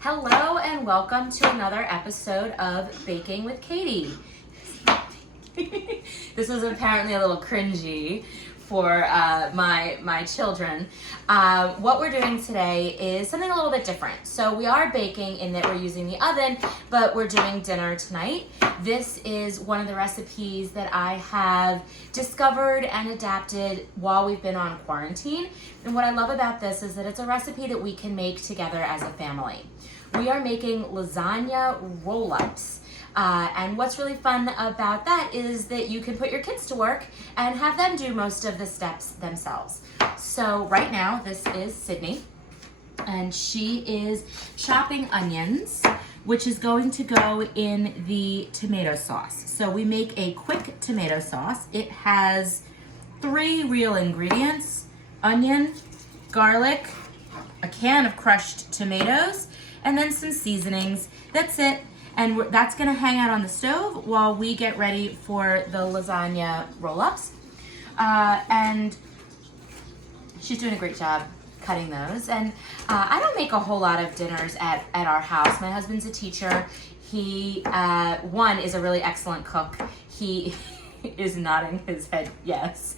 Hello and welcome to another episode of Baking with Katie. This is apparently a little cringy for my children. What we're doing today is something a little bit different. So we are baking in that we're using the oven, but we're doing dinner tonight. This is one of the recipes that I have discovered and adapted while we've been on quarantine. And what I love about this is that it's a recipe that we can make together as a family. We are making lasagna roll-ups. And what's really fun about that is that you can put your kids to work and have them do most of the steps themselves. So right now, this is Sydney, and she is chopping onions, which is going to go in the tomato sauce. So we make a quick tomato sauce. It has 3 real ingredients: onion, garlic, a can of crushed tomatoes, and then some seasonings. That's it. And that's gonna hang out on the stove while we get ready for the lasagna roll-ups. And she's doing a great job cutting those. And I don't make a whole lot of dinners at our house. My husband's a teacher. He, one, is a really excellent cook. He is nodding his head yes.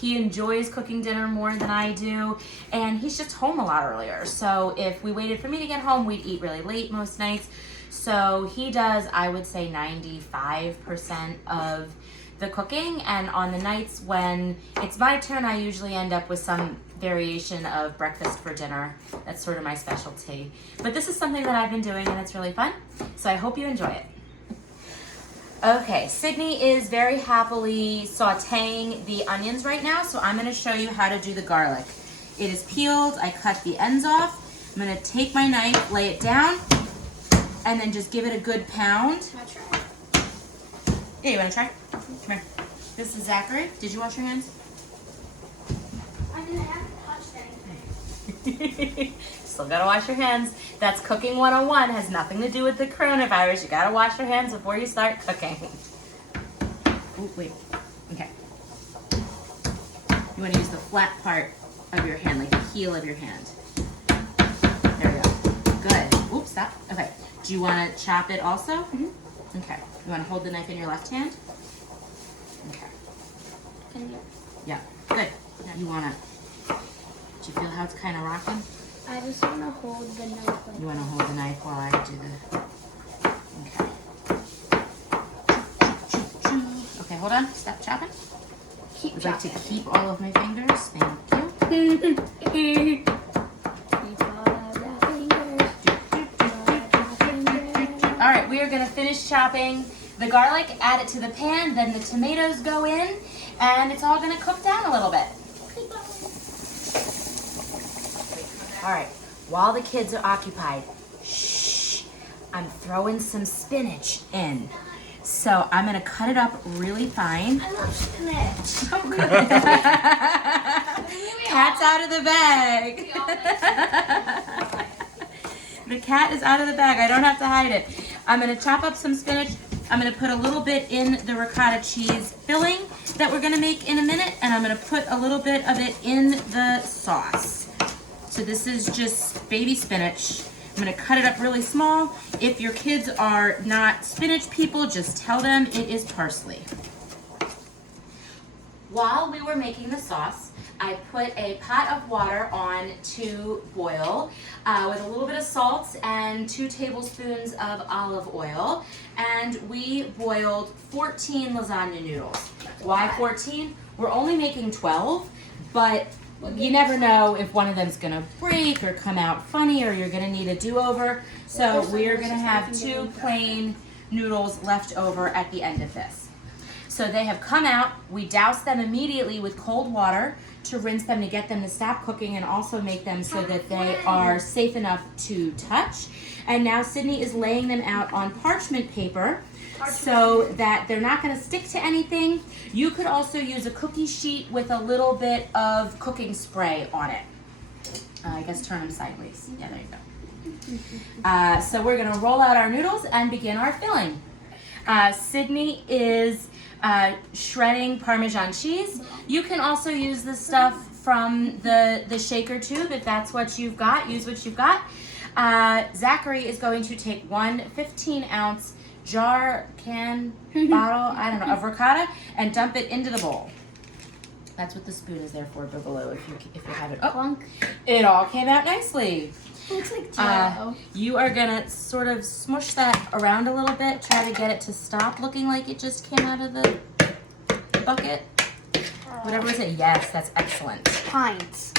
He enjoys cooking dinner more than I do, and he's just home a lot earlier. So if we waited for me to get home, we'd eat really late most nights. So he does, I would say, 95% of the cooking, and on the nights when it's my turn, I usually end up with some variation of breakfast for dinner. That's sort of my specialty. But this is something that I've been doing, and it's really fun, so I hope you enjoy it. Okay, Sydney is very happily sauteing the onions right now, so I'm going to show you how to do the garlic. It is peeled. I cut the ends off. I'm going to take my knife, lay it down, and then just give it a good pound. Wanna try? Yeah, you want to try? Come here. This is Zachary. Did you wash your hands? I haven't touched anything. Still gotta wash your hands. That's cooking 101. Has nothing to do with the coronavirus. You gotta wash your hands before you start cooking. Oh, wait. Okay. You want to use the flat part of your hand, like the heel of your hand. There we go. Good. Oops, stop. Okay. Do you want to chop it also? Mm-hmm. Okay. You want to hold the knife in your left hand? Okay. Can you? Yeah. Good. Now you want to... Do you feel how it's kind of rocking? I just want to hold the knife. Like You want to hold the knife while I do the... Okay. Okay, hold on. Stop chopping. Keep I'd like to chopping. keep all of my fingers. Thank you. Keep all of the fingers. All right, we are going to finish chopping the garlic, add it to the pan, then the tomatoes go in, and it's all going to cook down a little bit. All right, while the kids are occupied, shh, I'm throwing some spinach in. So I'm gonna cut it up really fine. I love spinach. Oh, good. Cat's out of the bag. The cat is out of the bag. I don't have to hide it. I'm gonna chop up some spinach. I'm gonna put a little bit in the ricotta cheese filling that we're gonna make in a minute, and I'm gonna put a little bit of it in the sauce. So this is just baby spinach. I'm gonna cut it up really small. If your kids are not spinach people, just tell them it is parsley. While we were making the sauce, I put a pot of water on to boil with a little bit of salt and 2 tablespoons of olive oil. And we boiled 14 lasagna noodles. Why 14? We're only making 12, but you never know if one of them's gonna break or come out funny, or you're gonna need a do-over. So we're gonna have 2 plain noodles left over at the end of this. So they have come out. We douse them immediately with cold water to rinse them, to get them to stop cooking, and also make them so that they are safe enough to touch. And now Sydney is laying them out on parchment paper so that they're not going to stick to anything. You could also use a cookie sheet with a little bit of cooking spray on it. I guess turn them sideways. Yeah, there you go. So we're going to roll out our noodles and begin our filling. Sydney is shredding Parmesan cheese. You can also use this stuff from the shaker tube if that's what you've got. Use what you've got. Zachary is going to take one 15-ounce jar, can, bottle, I don't know, of ricotta and dump it into the bowl. That's what the spoon is there for, Boogaloo, if you have it. Oh, Clunk. it all came out nicely. Looks like Jello. You are gonna sort of smush that around a little bit. Try to get it to stop looking like it just came out of the bucket. Whatever is it? Yes, that's excellent. Pints.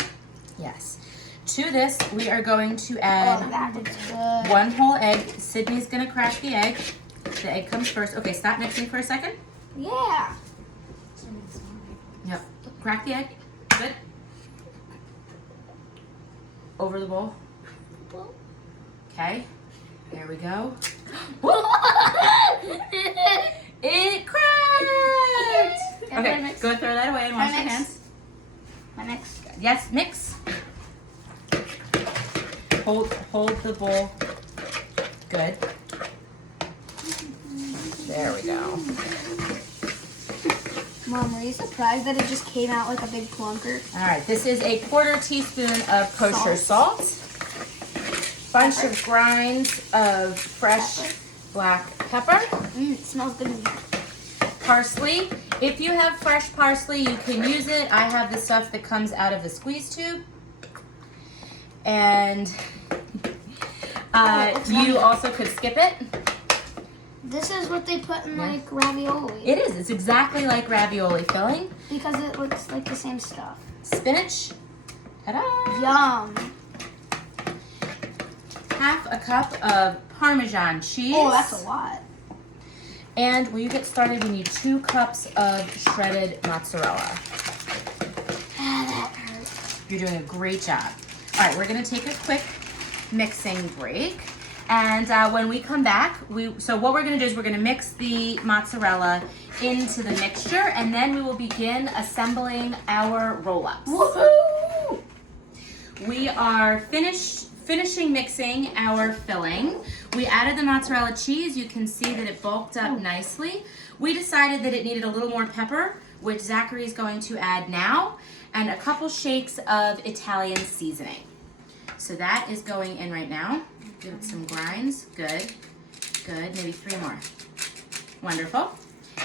Yes. To this, we are going to Oh, add that looks good. 1 whole egg. Sydney's gonna crack the egg. The egg comes first. Okay, stop mixing for a second. Yeah. Yep. Crack the egg. Good. Over the bowl. Okay. There we go. It cracked! Okay, go throw that away and wash your hands. My next. Yes, mix. Hold the bowl. Good. There we go. Mom, were you surprised that it just came out like a big clunker? All right, this is a 1/4 teaspoon of kosher salt. Bunch of grinds of fresh black pepper. It smells good in here. Parsley. If you have fresh parsley, you can use it. I have the stuff that comes out of the squeeze tube. And you also could skip it. This is what they put in like ravioli. It is. It's exactly like ravioli filling. Because it looks like the same stuff. Spinach. Ta-da! Yum. 1/2 cup of Parmesan cheese. Oh, that's a lot. And when you get started, we need 2 cups of shredded mozzarella. That hurts. You're doing a great job. All right, we're gonna take a quick mixing break. And when we come back, so what we're gonna do is we're gonna mix the mozzarella into the mixture, and then we will begin assembling our roll-ups. Woohoo! We are finishing mixing our filling. We added the mozzarella cheese. You can see that it bulked up nicely. We decided that it needed a little more pepper, which Zachary is going to add now, and a couple shakes of Italian seasoning. So that is going in right now. Give it some grinds. Good. Good. Maybe 3 more. Wonderful.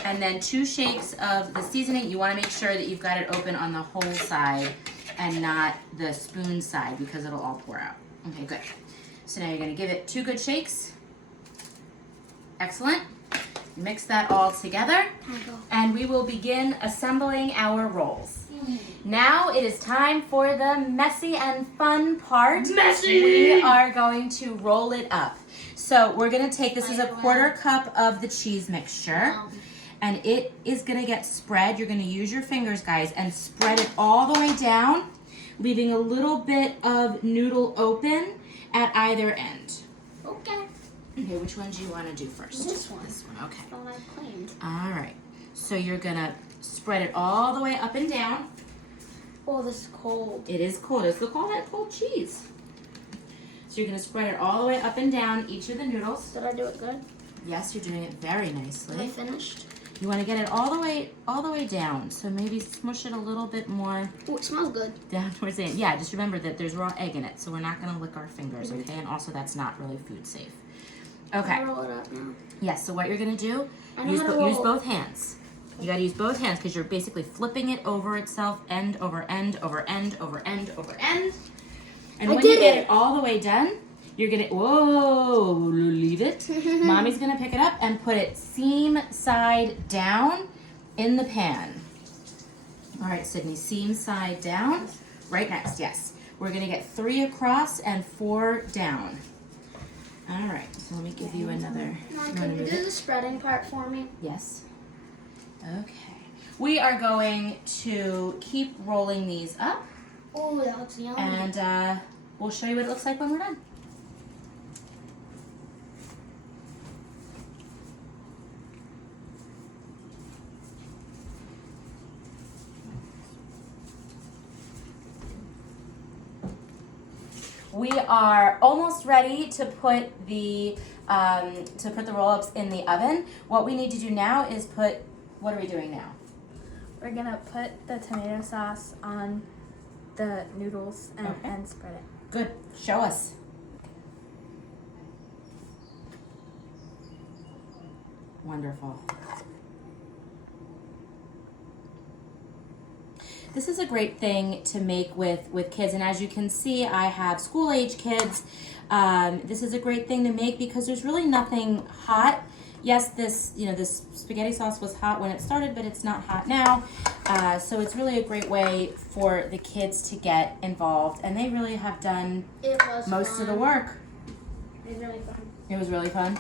And then 2 shakes of the seasoning. You want to make sure that you've got it open on the whole side and not the spoon side because it'll all pour out. Okay, good. So now you're going to give it 2 good shakes. Excellent. Mix that all together. And we will begin assembling our rolls. Now it is time for the messy and fun part. Messy! We are going to roll it up. So we're going to take, this is a 1/4 cup of the cheese mixture. And it is going to get spread. You're going to use your fingers, guys, and spread it all the way down, leaving a little bit of noodle open at either end. Okay. Okay, which one do you want to do first? This one. This one, okay. The one I cleaned. All right. So you're going to spread it all the way up and down. Oh, this is cold. It is cold. It's called that cold cheese. So you're going to spread it all the way up and down each of the noodles. Did I do it good? Yes, you're doing it very Am I nicely. finished? You want to get it all the way down. So maybe smush it a little bit more Oh, it smells good. down towards the end. Yeah, just remember that there's raw egg in it, so we're not going to lick our fingers, okay? And also that's not really food safe. Okay. I'll roll it up now. Yes, so what you're going to do, I know use, how to use roll. both hands. You got to use both hands because you're basically flipping it over itself, end over end, over end, over end, over end. And I when you did get it. it all the way done, you're going to, whoa, leave it. Mommy's going to pick it up and put it seam side down in the pan. All right, Sydney, seam side down. Right next, yes. We're going to get 3 across and 4 down. All right, so let me give you another. Mom, You can wanna you move do it? the spreading part for me? Yes. Okay. We are going to keep rolling these up, Oh, that looks yummy. and we'll show you what it looks like when we're done. We are almost ready to put the roll-ups in the oven. What we need to do now is put. What are we doing now? We're gonna put the tomato sauce on the noodles and, Okay. and spread it. Good. Show us. Wonderful. This is a great thing to make with kids, and as you can see, I have school-age kids. This is a great thing to make because there's really nothing hot. Yes, this spaghetti sauce was hot when it started, but it's not hot now. So it's really a great way for the kids to get involved, and they really have done most of the work. It was really fun. It was really fun.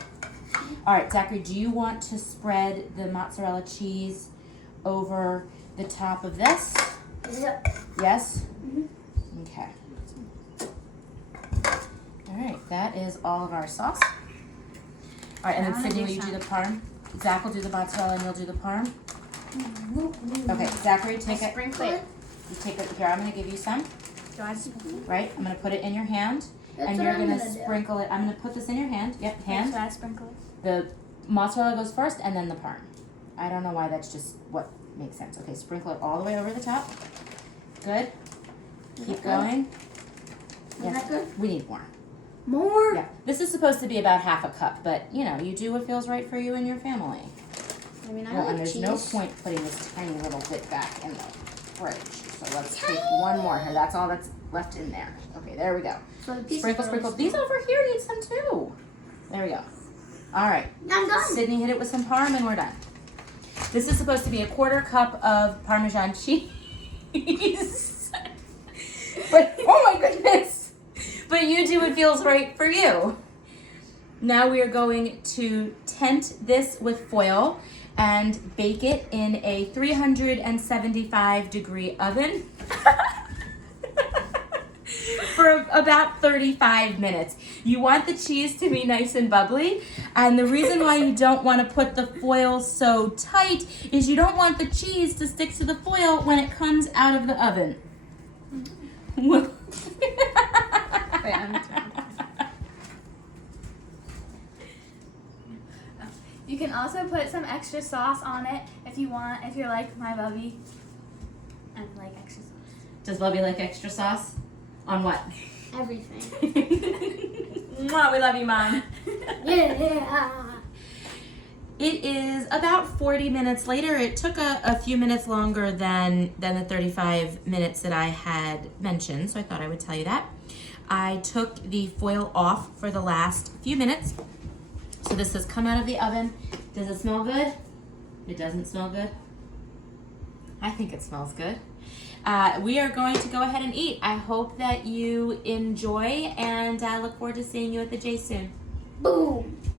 All right, Zachary, do you want to spread the mozzarella cheese over the top of this? Yep. Yes? Mm-hmm. Okay. All right, that is all of our sauce. All right, and then Sydney, will you do the parm? Zach will do the mozzarella and you'll do the parm? Okay, Zachary, take it. Sprinkle it. You take it here. I'm going to give you some. Do I sprinkle? Right? I'm going to put it in your hand. That's And what you're I'm going to gonna do. sprinkle it. I'm going to put this in your hand. Yep, hand. Should I sprinkle it? The mozzarella goes first and then the parm. I don't know why, that's just what makes sense. Okay, sprinkle it all the way over the top. Good. Keep going. Is that good? We need more. More? Yeah. This is supposed to be about half a cup, but you know, you do what feels right for you and your family. I mean, I Well, like and there's cheese. no point putting this tiny little bit back in the fridge. So let's take one more here. That's all that's left in there. Okay, there we go. So the piece Sprinkle, is sprinkle. really These over here need some too. There we go. All right. I'm done. Sydney hit it with some parm and we're done. This is supposed to be a 1/4 cup of Parmesan cheese. But, oh my goodness. But you do what feels right for you. Now we are going to tent this with foil and bake it in a 375-degree oven for about 35 minutes. You want the cheese to be nice and bubbly, and the reason why you don't want to put the foil so tight is you don't want the cheese to stick to the foil when it comes out of the oven. Wait, I'm You can also put some extra sauce on it if you want, if you're like my Bubby and like extra sauce. Does Bubby like extra sauce? On what? Everything. Mwah, we love you, Mom. Yeah. It is about 40 minutes later. It took a few minutes longer than the 35 minutes that I had mentioned, so I thought I would tell you that. I took the foil off for the last few minutes. So this has come out of the oven. Does it smell good? It doesn't smell good? I think it smells good. We are going to go ahead and eat. I hope that you enjoy, and I look forward to seeing you at the J soon. Boom.